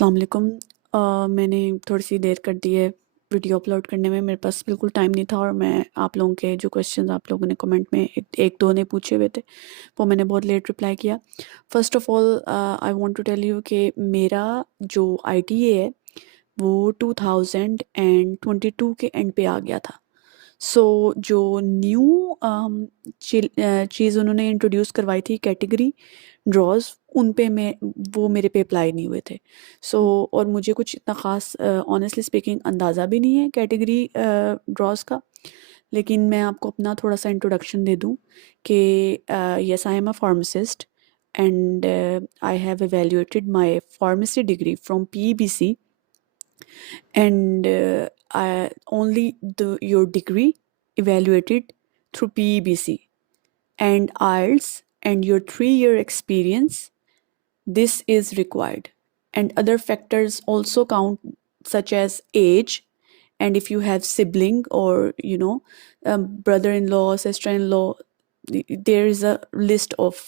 अस्सलाम वालेकुम। मैंने थोड़ी सी देर कर दी है वीडियो अपलोड करने में। मेरे पास बिल्कुल टाइम नहीं था और मैं आप लोगों के जो क्वेश्चंस आप लोगों ने कमेंट में एक दो ने पूछे हुए थे वो मैंने बहुत लेट रिप्लाई किया। First of all I want to tell you कि मेरा जो आईटीए है वो 2022 के एंड पे आ गया था। सो जो न्यू चीज़ उन्होंने इंट्रोड्यूस करवाई थी कैटेगरी ड्रॉज, उन पे मैं वो मेरे पे अप्लाई नहीं हुए थे। सो और मुझे कुछ इतना ख़ास ऑनेस्टली स्पीकिंग अंदाज़ा भी नहीं है कैटेगरी ड्रॉज का। लेकिन मैं आपको अपना थोड़ा सा इंट्रोडक्शन दे दूं कि yes I am a pharmacist and I have evaluated my pharmacy degree from PBC and only your degree evaluated through PEBC and IELTS and your 3-year experience. This is required, and other factors also count, such as age, and if you have sibling or brother-in-law, sister-in-law. There is a list of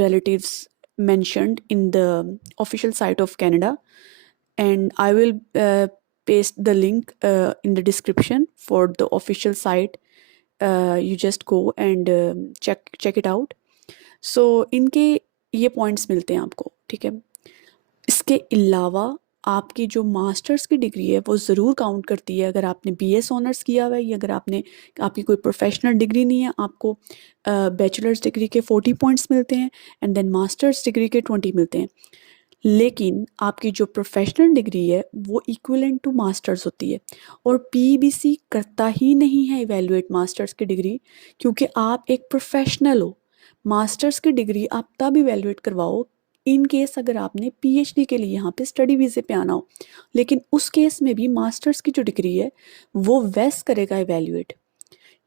relatives mentioned in the official site of Canada, and I will paste the link in the description for the official site. You just go and check it out. So इनके ये points मिलते हैं आपको, ठीक है। इसके अलावा आपकी जो मास्टर्स की डिग्री है वो ज़रूर काउंट करती है। अगर आपने बीएस ऑनर्स किया हुआ है या अगर आपकी कोई प्रोफेशनल डिग्री नहीं है, आपको बैचलर्स डिग्री के 40 पॉइंट्स मिलते हैं एंड देन मास्टर्स डिग्री के 20 मिलते हैं। लेकिन आपकी जो प्रोफेशनल डिग्री है वो इक्विवेलेंट टू मास्टर्स होती है, और पीबीसी करता ही नहीं है इवैल्यूएट मास्टर्स की डिग्री, क्योंकि आप एक प्रोफेशनल हो। मास्टर्स की डिग्री आप तब इवैल्यूएट करवाओ इन केस अगर आपने पीएचडी के लिए यहाँ पे स्टडी वीज़े पे आना हो, लेकिन उस केस में भी मास्टर्स की जो डिग्री है वो वेस्ट करेगा इवैल्यूएट।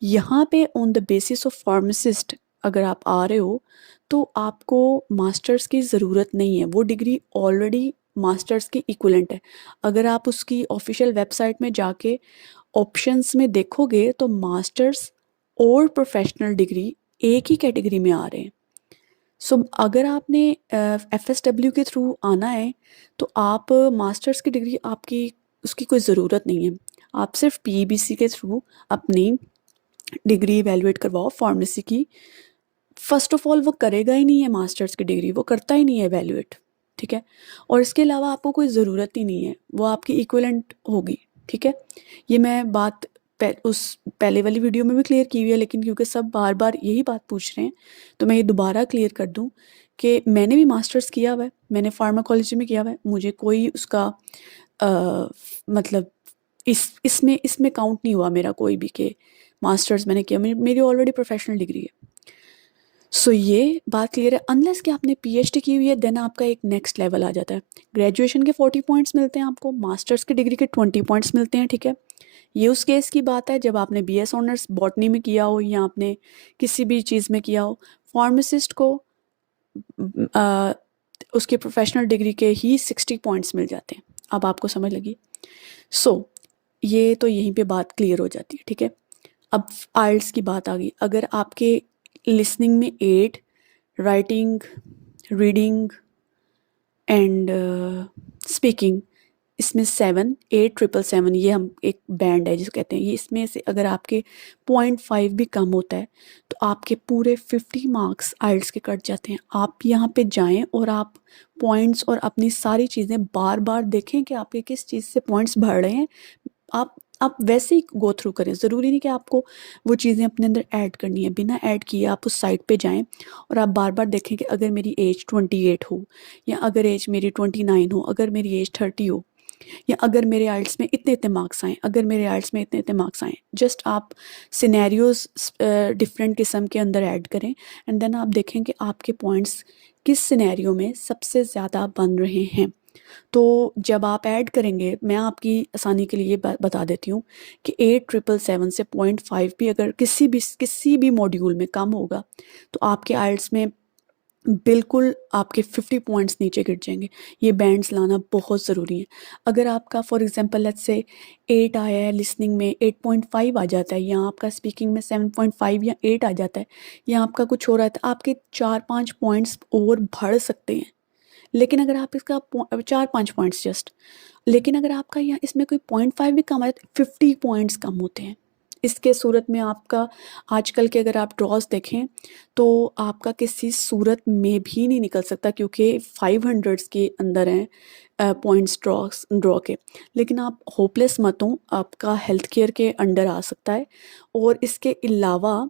यहाँ पे on the basis of pharmacist अगर आप आ रहे हो तो आपको मास्टर्स की ज़रूरत नहीं है, वो डिग्री ऑलरेडी मास्टर्स की इक्विवेलेंट है। अगर आप उसकी ऑफिशियल वेबसाइट में जाके ऑप्शंस में देखोगे तो मास्टर्स और प्रोफेशनल डिग्री एक ही कैटेगरी में आ रहे हैं। सो अगर आपने एफएसडब्ल्यू के थ्रू आना है तो आप मास्टर्स की डिग्री आपकी उसकी कोई ज़रूरत नहीं है। आप सिर्फ पीबीसी के थ्रू अपनी डिग्री इवैल्यूएट करवाओ फार्मेसी की। फर्स्ट ऑफ ऑल वो करेगा ही नहीं है मास्टर्स की डिग्री, वो करता ही नहीं है इवैल्यूएट, ठीक है। और इसके अलावा आपको कोई ज़रूरत ही नहीं है, वो आपकी इक्विवेलेंट होगी, ठीक है। ये मैं बात उस पहले वाली वीडियो में भी क्लियर की हुई है, लेकिन क्योंकि सब बार बार यही बात पूछ रहे हैं तो मैं ये दोबारा क्लियर कर दूं कि मैंने भी मास्टर्स किया हुआ है, मैंने फार्माकोलॉजी में किया हुआ है। मुझे कोई उसका मतलब इसमें इसमें काउंट नहीं हुआ मेरा कोई भी कि मास्टर्स मैंने किया, मेरी ऑलरेडी प्रोफेशनल डिग्री है। सो ये बात क्लियर है। अनलेस कि आपने पीएचडी की हुई है देन आपका एक नेक्स्ट लेवल आ जाता है। ग्रेजुएशन के 40 पॉइंट्स मिलते हैं आपको, मास्टर्स की डिग्री के 20 पॉइंट्स मिलते हैं, ठीक है। ये उस केस की बात है जब आपने बीएस ऑनर्स बॉटनी में किया हो या आपने किसी भी चीज़ में किया हो। फार्मासिस्ट को आ, उसके प्रोफेशनल डिग्री के ही 60 पॉइंट्स मिल जाते हैं। अब आपको समझ लगी। सो ये तो यहीं पे बात क्लियर हो जाती है, ठीक है। अब आइल्स की बात आ गई। अगर आपके लिसनिंग में 8, राइटिंग, रीडिंग एंड स्पीकिंग इसमें 7, 8, 777, ये हम एक बैंड है जिसको कहते हैं, ये इसमें से अगर आपके 0.5 भी कम होता है तो आपके पूरे 50 मार्क्स आइल्स के कट जाते हैं। आप यहाँ पे जाएं और आप पॉइंट्स और अपनी सारी चीज़ें बार बार देखें कि आपके किस चीज़ से पॉइंट्स बढ़ रहे हैं। आप वैसे ही गो थ्रू करें, ज़रूरी नहीं कि आपको वो चीज़ें अपने अंदर ऐड करनी है। बिना ऐड किए आप उस साइट पे जाएं और आप बार बार देखें कि अगर मेरी एज 28 हो, या अगर एज मेरी 29 हो, अगर मेरी एज 30 हो, या अगर मेरे आइल्स में इतने इतने मार्क्स आए, अगर मेरे आइल्स में इतने इतने मार्क्स आए। जस्ट आप सिनेरियोज डिफरेंट किस्म के अंदर ऐड करें एंड देन आप देखें कि आपके पॉइंट्स किस सिनेरियो में सबसे ज़्यादा बन रहे हैं। तो जब आप ऐड करेंगे, मैं आपकी आसानी के लिए बता देती हूँ कि 8777 से 0.5 भी अगर किसी भी मॉड्यूल में कम होगा तो आपके आइल्स में बिल्कुल आपके 50 पॉइंट्स नीचे गिर जाएंगे। ये बैंड्स लाना बहुत ज़रूरी है। अगर आपका फॉर एग्जांपल लेट्स से 8 आया है, लिसनिंग में 8.5 आ जाता है, या आपका स्पीकिंग में 7.5 या 8 आ जाता है, या आपका कुछ हो रहा है, तो आपके 4-5 पॉइंट्स और बढ़ सकते हैं। लेकिन अगर आप इसका 4-5 पॉइंट्स जस्ट, लेकिन अगर आपका यहाँ इसमें कोई 0.5 भी कम आए तो 50 पॉइंट्स कम होते हैं। इसके सूरत में आपका आजकल के अगर आप ड्रॉज देखें तो आपका किसी सूरत में भी नहीं निकल सकता, क्योंकि 500 के अंदर हैं पॉइंट्स ड्रॉ के। लेकिन आप होपलेस मत हो, आपका हेल्थ केयर के अंडर आ सकता है। और इसके अलावा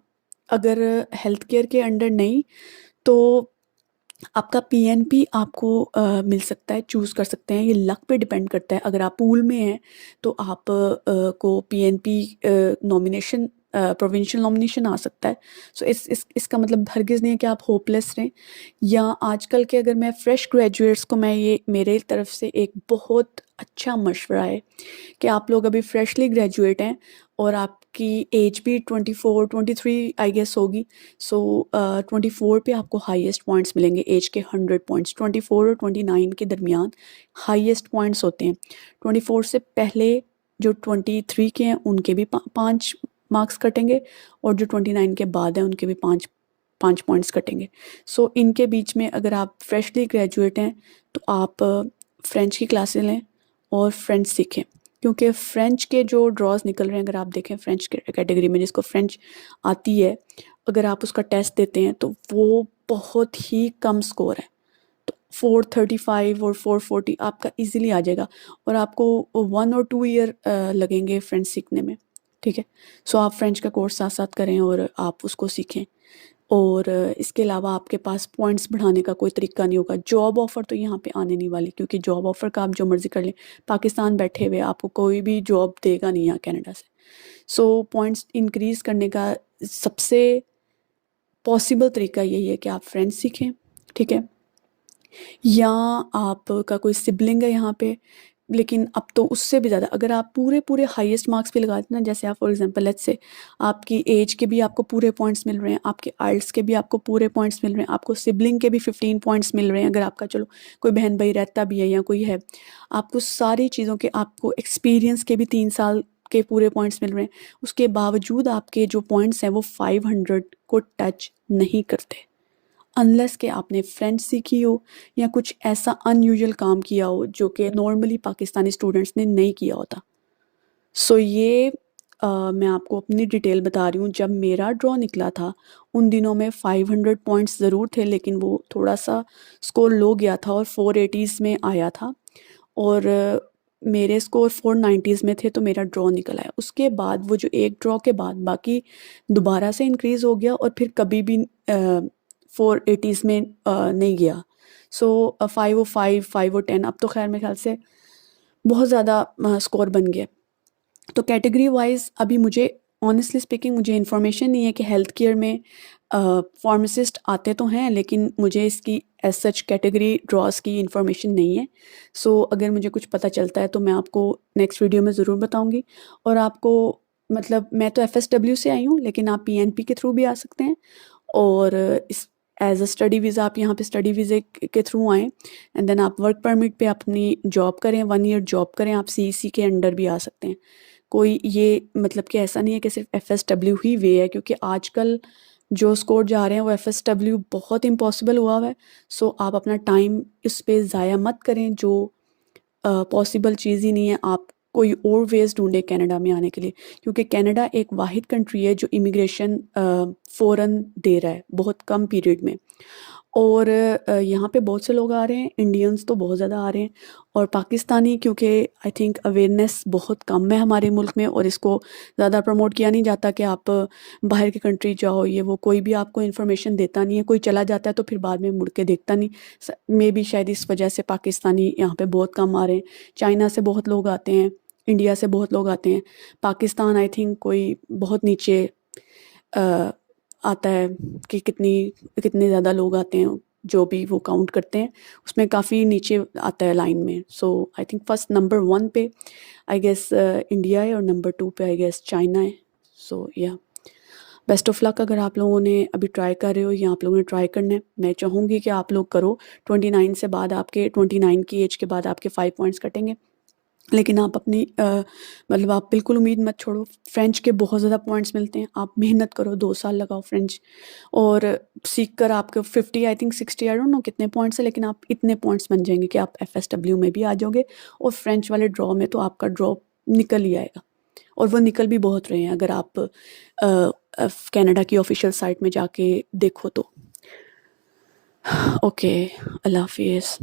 अगर हेल्थ केयर के अंडर नहीं तो आपका पीएनपी आपको मिल सकता है, चूज़ कर सकते हैं। ये लक पे डिपेंड करता है। अगर आप पूल में हैं तो आप को पीएनपी नॉमिनेशन, प्रोविंशियल नॉमिनेशन आ सकता है। सो इसका मतलब हरगिज़ नहीं है कि आप होपलेस रहें। या आजकल के अगर मैं फ्रेश ग्रेजुएट्स को मैं ये मेरे तरफ से एक बहुत अच्छा मशवरा है कि आप लोग अभी फ्रेशली ग्रेजुएट हैं और आपकी एज भी 24-23 आई गेस होगी। सो 24 पे आपको हाईएस्ट पॉइंट्स मिलेंगे, एज के 100 पॉइंट्स। 24 और 29 के दरमियान हाईएस्ट पॉइंट्स होते हैं। 24 से पहले जो 23 के हैं उनके भी 5 मार्क्स कटेंगे, और जो 29 के बाद हैं उनके भी 5 पॉइंट्स कटेंगे। सो इनके बीच में अगर आप फ्रेशली ग्रेजुएट हैं तो आप फ्रेंच की क्लासेस लें और फ्रेंच सीखें, क्योंकि फ़्रेंच के जो ड्रॉज निकल रहे हैं, अगर आप देखें फ़्रेंच कैटेगरी में जिसको फ़्रेंच आती है, अगर आप उसका टेस्ट देते हैं तो वो बहुत ही कम स्कोर है। तो 435 और 440 आपका इजीली आ जाएगा, और आपको 1 और 2 ईयर लगेंगे फ़्रेंच सीखने में। ठीक है, सो आप फ़्रेंच का कोर्स साथ साथ करें और आप उसको सीखें। और इसके अलावा आपके पास पॉइंट्स बढ़ाने का कोई तरीका नहीं होगा। जॉब ऑफ़र तो यहाँ पे आने नहीं वाली, क्योंकि जॉब ऑफ़र का आप जो मर्ज़ी कर लें, पाकिस्तान बैठे हुए आपको कोई भी जॉब देगा नहीं यहाँ कनाडा से। सो पॉइंट्स इंक्रीज़ करने का सबसे पॉसिबल तरीका यही है कि आप फ्रेंच सीखें। ठीक है, या आपका कोई सिबलिंग है यहाँ पे, लेकिन अब तो उससे भी ज़्यादा अगर आप पूरे हाईएस्ट मार्क्स भी लगाते हैं ना, जैसे आप फॉर एग्जांपल लेट्स से आपकी एज के भी आपको पूरे पॉइंट्स मिल रहे हैं, आपके आइल्स के भी आपको पूरे पॉइंट्स मिल रहे हैं, आपको सिबलिंग के भी 15 पॉइंट्स मिल रहे हैं, अगर आपका चलो कोई बहन भाई रहता भी है या कोई है, आपको सारी चीज़ों के, आपको एक्सपीरियंस के भी 3 साल के पूरे पॉइंट्स मिल रहे हैं, उसके बावजूद आपके जो पॉइंट्स हैं वो 500 को टच नहीं करते, अनलेस कि आपने फ्रेंच सीखी हो या कुछ ऐसा अनयूजुअल काम किया हो जो कि नॉर्मली पाकिस्तानी स्टूडेंट्स ने नहीं किया होता। सो ये मैं आपको अपनी डिटेल बता रही हूँ। जब मेरा ड्रॉ निकला था उन दिनों में 500 पॉइंट्स ज़रूर थे, लेकिन वो थोड़ा सा स्कोर लो गया था और 480s में आया था, और मेरे स्कोर 490s में थे, तो मेरा ड्रॉ निकल आया। उसके बाद वो जो एक ड्रॉ के बाद बाकी दोबारा से इंक्रीज़ हो गया, और फिर कभी भी 480s में नहीं गया। सो 505, 510, अब तो खैर मेरे ख्याल से बहुत ज़्यादा स्कोर बन गया। तो कैटेगरी वाइज अभी मुझे ऑनेस्टली स्पीकिंग मुझे इन्फॉर्मेशन नहीं है कि हेल्थ केयर में फार्मासिस्ट आते तो हैं, लेकिन मुझे इसकी एज सच कैटेगरी ड्रॉस की इन्फॉर्मेशन नहीं है। सो अगर मुझे कुछ पता चलता है तो मैं आपको नेक्स्ट वीडियो में ज़रूर बताऊंगी। और आपको मतलब मैं तो एफएसडब्ल्यू से आई हूँ, लेकिन आप पीएनपी के थ्रू भी आ सकते हैं, और इस एज अ स्टडी वीज़ा आप यहाँ पे स्टडी वीज़े के थ्रू आएँ, एंड देन आप वर्क परमिट पे अपनी जॉब करें, 1 ईयर जॉब करें, आप सीईसी के अंडर भी आ सकते हैं। कोई ये मतलब कि ऐसा नहीं है कि सिर्फ एफएसडब्ल्यू ही वे है, क्योंकि आजकल जो स्कोर जा रहे हैं वो एफएसडब्ल्यू बहुत इम्पॉसिबल हुआ हुआ है। सो आप अपना टाइम इस पे ज़ाया मत करें, जो पॉसिबल चीज़ ही नहीं है। आप कोई और वेज़ ढूंढें कनाडा में आने के लिए, क्योंकि कनाडा एक वाहिद कंट्री है जो इमिग्रेशन फ़ौरन दे रहा है बहुत कम पीरियड में। और यहाँ पे बहुत से लोग आ रहे हैं, इंडियंस तो बहुत ज़्यादा आ रहे हैं, और पाकिस्तानी क्योंकि आई थिंक अवेयरनेस बहुत कम है हमारे मुल्क में, और इसको ज़्यादा प्रमोट किया नहीं जाता कि आप बाहर की कंट्री जाओ, ये वो कोई भी आपको इन्फॉर्मेशन देता नहीं है। कोई चला जाता है तो फिर बाद में मुड़ के देखता नहीं। मे बी शायद इस वजह से पाकिस्तानी यहाँ पे बहुत कम आ रहे हैं। चाइना से बहुत लोग आते हैं, इंडिया से बहुत लोग आते हैं। पाकिस्तान आई थिंक कोई बहुत नीचे आता है कि कितने ज़्यादा लोग आते हैं, जो भी वो काउंट करते हैं उसमें काफ़ी नीचे आता है लाइन में। सो आई थिंक फर्स्ट नंबर 1 पे आई गेस इंडिया है, और नंबर 2 पे आई गेस चाइना है। सो या बेस्ट ऑफ लक अगर आप लोगों ने अभी ट्राई कर रहे हो या आप लोगों ने ट्राई करना है। मैं चाहूँगी कि आप लोग करो। 29 से बाद आपके 29 की एज के बाद आपके 5 पॉइंट्स कटेंगे, लेकिन आप अपनी मतलब आप बिल्कुल उम्मीद मत छोड़ो। फ्रेंच के बहुत ज़्यादा पॉइंट्स मिलते हैं, आप मेहनत करो, 2 साल लगाओ फ्रेंच, और सीख कर आपके 50 I think 60 I don't know कितने पॉइंट्स है, लेकिन आप इतने पॉइंट्स बन जाएंगे कि आप FSW में भी आ जाओगे, और फ्रेंच वाले ड्रॉ में तो आपका ड्रॉ निकल ही आएगा, और वो निकल भी बहुत रहे हैं अगर आप कनाडा की ऑफिशियल साइट में जाके देखो तो। ओके, अल्लाह हाफिज़।